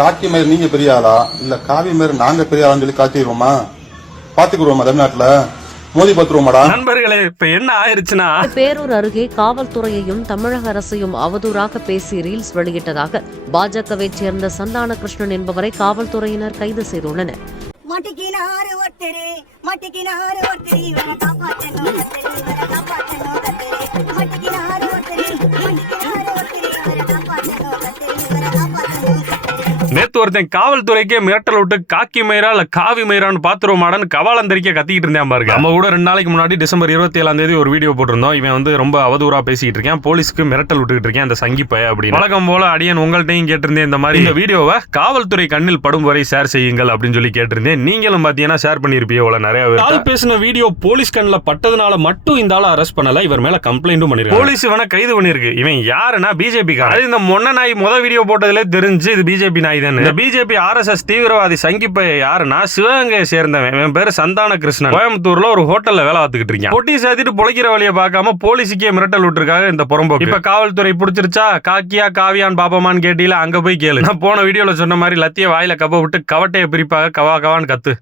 காக்கி மயிர் நீங்க பெரிய ஆளா இல்ல காவி மயிர் நாங்க பெரிய ஆளான்னு சொல்லி காட்டிடுவோமா? பாத்துக்குருவோமா? தமிழ்நாட்டுல மோதி பாத்துருவோமாடா? நண்பர்களே, இப்ப என்ன ஆயிருச்சுன்னா, பேரூர் அருகே காவல்துறையையும் தமிழக அரசையும் அவதூறாக பேசி ரீல்ஸ் வெளியிட்டதாக பாஜகவை சேர்ந்த சந்தான கிருஷ்ணன் என்பவரை காவல்துறையினர் கைது செய்துள்ளனர். நேத்து ஒருத்தன் காவல்துறைக்கே மிரட்டல் விட்டு காக்கி மயிரா இல்ல காவி மயிரான்னு பாத்துருவோமாடான்னு கவாலந்தரிக்க கத்திக்கிட்டு இருந்தேன் பாருங்க. நம்ம கூட 2 நாளைக்கு முன்னாடி டிசம்பர் 27 ஒரு வீடியோ போட்டிருந்தோம். இவன் வந்து ரொம்ப அவதூறா பேசிட்டு இருக்கேன், போலீஸ்க்கு மிரட்டல் விட்டுக்கிட்டு இருக்கேன் அந்த சங்கி பைய அப்படின்னு. வழக்கம் போல அடியன் உங்கள்கிட்டையும் கேட்டிருந்தேன், இந்த மாதிரி இந்த வீடியோவை காவல்துறை கண்ணில் படும் வரை ஷேர் செய்யுங்கள் அப்படின்னு சொல்லி கேட்டிருந்தேன். நீங்களும் பாத்தீங்கன்னா ஷேர் பண்ணிருப்பீங்க போல நிறைய பேர். பேசின வீடியோ போலீஸ் கண்ணில் பட்டதுனால மட்டும் இந்த ஆளை அரெஸ்ட் பண்ணல, இவர் மேல கம்ப்ளைண்டும் பண்ணிருக்காங்க. போலீஸ் இவனை கைது பண்ணிருக்கு. இவன் யாருன்னா பிஜேபி காரன். இந்த மொன்ன நாய் வீடியோ போட்டதுல தெரிஞ்சு இது பிஜேபி நாய் தான். இந்த பிஜேபி RSS தீவிரவாதி சங்கிப்பைய யாருன்னா சிவகங்கையை சேர்ந்தவன். என் பேரு சந்தான கிருஷ்ணன். கோயம்புத்தூர்ல ஒரு ஹோட்டல்ல வேலை பார்த்துக்கிட்டு இருக்கேன். பொட்டி சாத்திட்டு பொழைக்கிற வழியை பார்க்காம போலீஸுக்கே மிரட்டல் விட்டுருக்காங்க இந்த புறம்போக்கு. இப்ப காவல்துறை பிடிச்சிருச்சா, காக்கியா காவியான் பாப்பமான்னு கேட்டீங்களா, அங்க போய் கேளு. நான் போன வீடியோல சொன்ன மாதிரி லத்திய வாயில கப்ப விட்டு கவட்டைய பிரிப்பாக கவா கவான்னு கத்து.